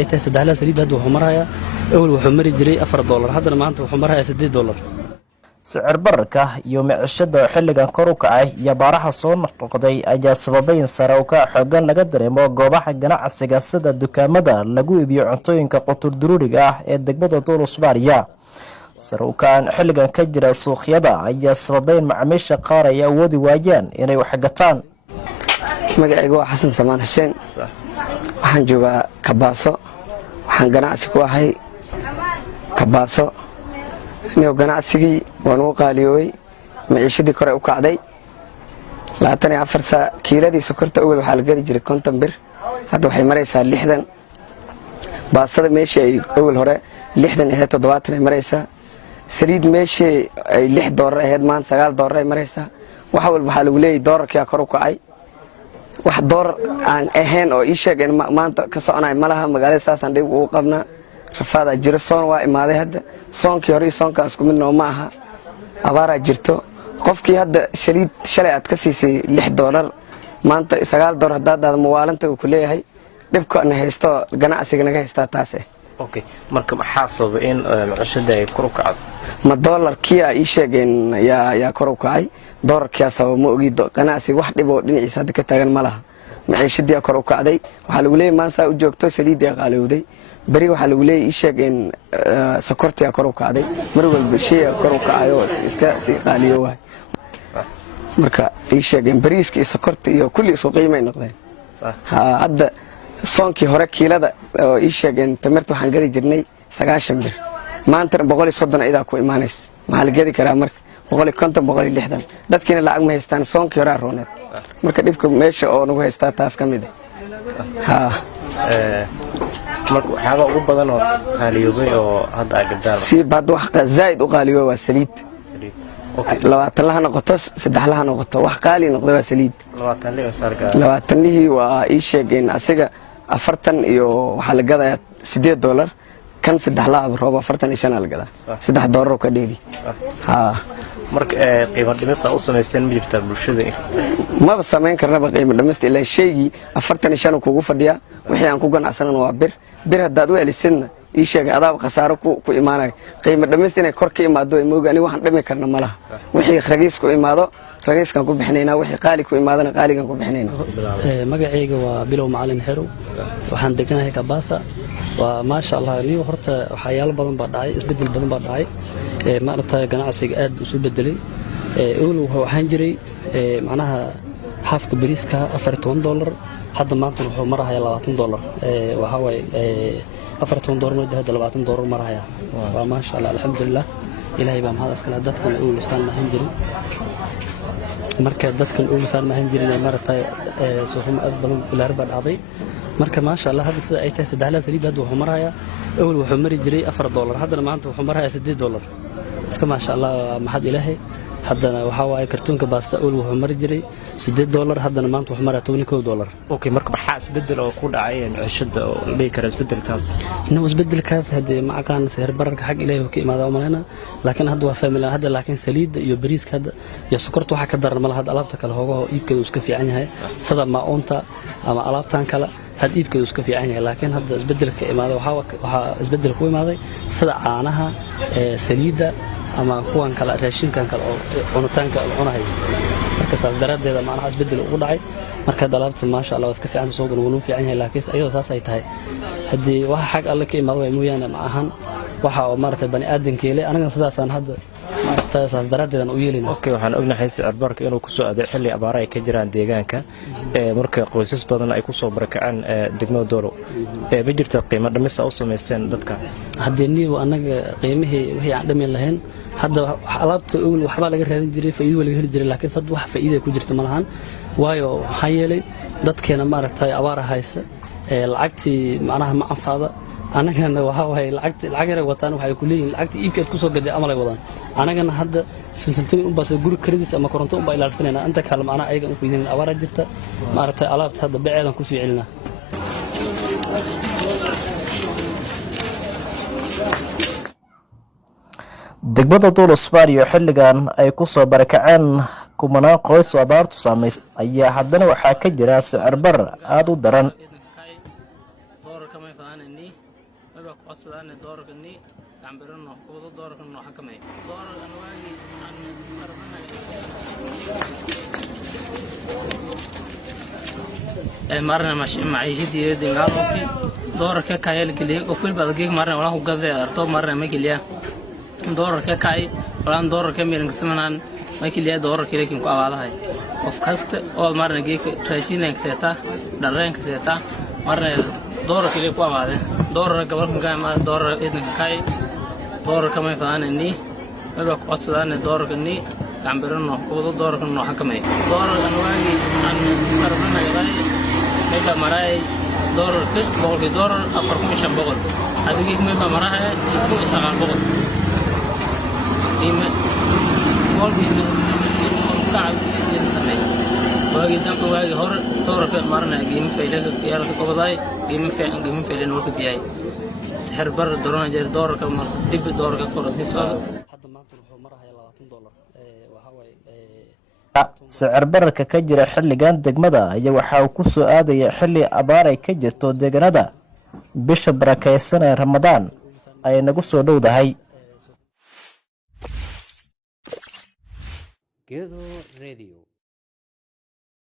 ay tahay saddexla saliid hadda wuxuu marayaa awal wuxuu mari jiray $4 haddana maanta wuxuu marayaa $8. sicir bararka iyo maciishada xilligan kor u kacay iyo baaraha soo noqday ayaa sababay in sare u kac xooggan laga dareemo goobaha ganacsiga sida dukaamada lagu iibiyo cuntooyinka qutul duruuriga ah ee degmada Doolo Soomaaliya. sare u kacan xilligan ka jira suuqyada ayaa sababay in macaamiisha qaar ay awoodi waayaan inay wax gataan. magacaygu waa Xasan Samaan Xuseen, waxaan joogaa Kabaaso, waxaan ganacsi ku ahay Kabaaso. inuu ganacsigii waan u qaaliyoobay, maciishadii kore u kacday. 24 saac kiiladii sokorta awal waxaa la gadi jiray 50 bir, hadda waxay maraysaa 60. baasada meeshii ay awal hore 60 ahayd 70 ay maraysaa. saliid meeshii ay $6 ahayd maanta $9 ay maraysaa. wax walba waxaa lagu leeyahay doolarkii kor u kacay. wax doolar aan ahayn oo ii sheeg in maanta ka soconay malaha magaalada saasaan dhib ugu qabnaa. rafaada jiro soon waa imaaday hadda soonkii hore soonka isku mid noo ma aha abaara jirto qofkii hadda shaliid shalay aad ka siisay $6 maanta $9 hadaad muwaalanta ku leeyahay dhibkana haysto ganacsiga naga haysta taas okay marka maxaa sababay in maciishada ay kor u kacdo ma doolarkii ay sheegeen yaa kor u kacay doolarkii sabab ma ogi ganacsiga wax dhib oo dhinaciisa hadda ka taagan malaha maciishadii kor u kacday waxa lagu leeyahay maanta u joogto saliid ay qaalowday bari waxa lagu leeyahay sheegeen sokortii kor u kacday mar walba shay kor u kacayo iska si qaaliyo waay marka ii sheegeen bariiska sokorta iyo kulli soo qiimay noqdeen hadda soonkii hore kiilada oo ii sheegeen tamarta waxaan gadi jirnay 90 bir maanta 130 ida ku iimaanays maxaa la gadi karaa marka 150 160 dadkiina lacag ma haystaan soonkii hore rooneed marka dhibka meesha oo nagu haystaa taas kamid marka waxyaaba ugu badan oo qaaliyoobay oo hadda agadaar si bad wax zaid u qaaliyo waa saliid okay 20 laha noqoto 3 laha noqoto wax qaali noqdo waa saliid 20 lihi waa ii sheegeen asiga 40 iyo waxa la gadaa $8 kan 3 laha roob 45 la gadaa $3 ka dheeli marka qiimo dhimis u sameeyeen ma jirtaa bulshada ma sameyn karnaba qiimo dhimis ilaa shaygi 45 kugu fadhiya wixii aan ku ganacsanana waa bir hadaad u celisidna ii sheegay adaab khasaaro ku iimaanay qiimo dhimis inay kor ka imaado ay moogani waxaan dhimi karna malaha wixii ragiis ku imaado ragiiskan ku bixinayna wixii qaali ku imaadana qaaligan ku bixinayna magacayga waa Bilow Macalin Xerow waxaan deganahay Kabaasa waa ma sha Allah niyo horta waxyaalo badan baa dhacay isbedel badan baa dhacay maaragtay ganacsiga aad u soo bedelay awal waxaan jiray macnaha xafka bariiska $14 hadda maanta wuxuu marayaa $20 waxa way $14 ma hadda $20 maraya waa ma sha Allah alxamdulillah ilaahay baa mahad iskala dadkan uu lisaan ma jirin marka dadkan uu lisaan ma jirin maaragtay suuqma aad badan ilaar baa dhacday marka ma sha Allah hadda sida ay tahay saddexla saliid hadda wuxuu marayaa awal wuxuu mari jiray $4 haddana maanta wuxuu marayaa $8 iska ma sha Allah mahad ilaahay haddana waxa way kartoonka baasta awal wuxuu mari jiray $8 haddana maanta wuxuu marayaa $12 okay marka maxaa isbedel oo ku dhacay maciishada oo la kara isbedelkaas inuu isbedelkaas hadii ma aqaan sicir bararka xaq ilaahay ka imaado umalena laakiin hadda waa fahmila hadda laakiin saliid iyo bariiska hadda iyo sokorta waxa ka daran malaha alaabta kale hoogo iibkeedu iska fiican yahay sida maa'unta ama alaabtan kale had iibkeedu iska fiican yahay laakiin hadda isbedelka imaado waxa isbedel ku imaaday sida caanaha saliida ama kuwan kala raashinkan kala oo cunitaanka cunahay marka saas daradeeda macnaha isbedel ugu dhacay marka dalaabta ma sha Allah iska fiican soo gunuu fiican yahay laakiin ayadoo saas ay tahay hadii waxa xaq alle ka imaado way mooyaan ma ahan waxa oo maartay bani aadankeele anaga sidaasaan hadda maartay saas daradeedan u yeelina okay waxaan ognahay sicir bararka inuu ku soo aaday xilli abaar ay ka jiraan deegaanka marka qoysas badan ay ku soo barakacaan degmada Doolo ma jirta qiimo dhimis u sameeyeen dadkaas hadii niyo anaga qiimihii wixii aan dhamin lahayn hadda alaabta awal waxba laga raadin jiray faa'iido laga heli jiray laakiin sad wax faa'iido ku jirta ma lahan waayo waxa yeelay dadkeena maartay abaar haysa lacagtii macnaha ma anfaada anagana waxa way lacag yar wataan waxay ku leeyihiin lacagtii iibkeed ku soo gaday amal ay wadaan anagana hadda sinsantin u baasay guri kredis ama koronto u ilaalsanayna inta kale macnaha ayaga u fiidin abaar jirta maartay alaabta hadda baceedan ku soo celinaa degmada Doolo Soomaaliya xilligan ay ku soo barakaceen kumanaan qoys oo abaartu saameysay ayaa haddana waxaa ka jira sicir barar aad u daran فضانني ما بقى قد صدقني دورك إني عم برنه وضو دورك إنه حكمي دور أنواعي عن صرفنا مرنا مش معيشتي دينغالوكي دورك كايل كلي وفيل بدقيق مرنا ولا هو قذي أرتو مرنا ما كليه دورك كاي ولا دورك ميرن سمنان ما كليه دورك لكن كأواله هاي وفكست أول مرنا جيك تراشينك سيتا درينك سيتا مرنا دورك ليه كأواله دورك قبل كان مر دورك إذن كاي دورك ما يفعل إني ما بقى قد صدقني دورك إني عم برنه وضو دورك إنه حكمي دورك أنواعي عن صرفنا جداي ميبا مراي دورك بقول دور أفرق مش بقول هذيك ميبا مراي يكون سغال بقول إيم بقول كعب ينسمي واجي دم واجي هور دورك مرنا جيم فيلك يالك قبضاي جيم فيلين وقت بياي سحر بر دورنا جر دورك مركز تيب دورك كورس سؤال hadda maanta wuxuu marahay $20 waxa way sicir bararka ka jira xilligan degmada ayaa waxa uu ku soo aadaya xilli abaar ay ka jirto deegaanada bisha barakeysan ee Ramadaan ay nagu soo dhowdahay. Gedo Radio